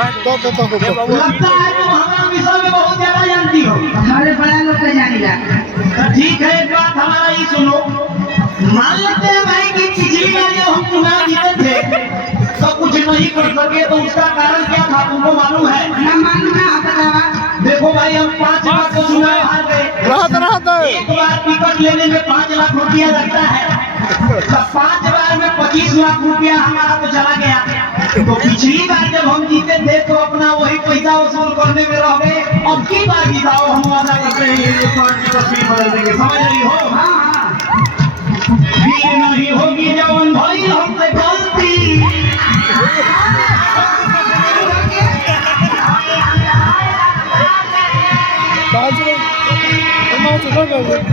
लगता है तुम हमारा विषय में बहुत ज्यादा जानती हो। हमारे बड़ा लोग का जानेगा। तो ठीक है, एक बात हमारा ही सुनो। मान लेते हैं भाई कि पिछली बार जब हम चुनाव जीते थे तो कुछ नहीं कर सके, तो उसका कारण क्या था तुमको मालूम है? ना मालूम है, आप बतावा। देखो भाई, हम 5 बार तो चुनाव हार गए। एक बार टिकट लेने में 5 लाख रुपया लगता है, तो 5 बार में 25 लाख रुपया हमारा तो चला गया। तो पिछली बार जब हम जीते थे तो अपना वही पैसा वसूल करने में रह गए। अब की बार जीताओ, हम वादा करते हैं ये पार्टी की तस्वीर बदल देंगे। समझ रही हो? हाँ, भीड़ नहीं होगी जवन भाई हमसे गलती।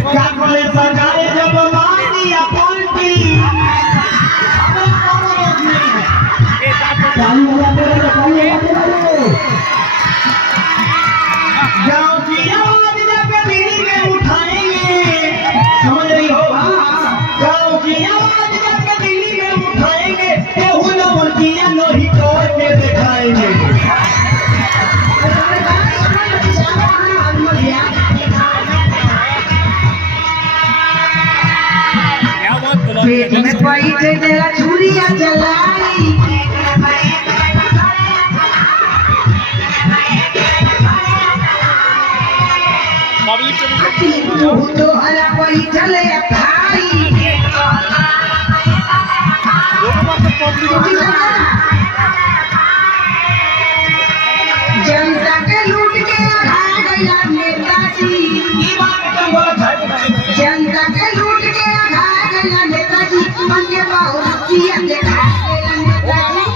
क्या बोले सरकारें जब मान दिया पलटी। गाँव की आवाज जब दिल्ली में उठाएंगे। समझ रही हो? गाँव की आवाज जब दिल्ली में उठाएंगे, केहू न वर्जिया नहीं तोड़ के दिखाएंगे। पेट में पैसे तेरा छुरिया चलाई। तो हरा कोई चले खाई। जनता के लूट के खा गया नेताजी। जनता के लूट के खा गया नेताजी। मंगे बहुत किया देखा गया नेताजी।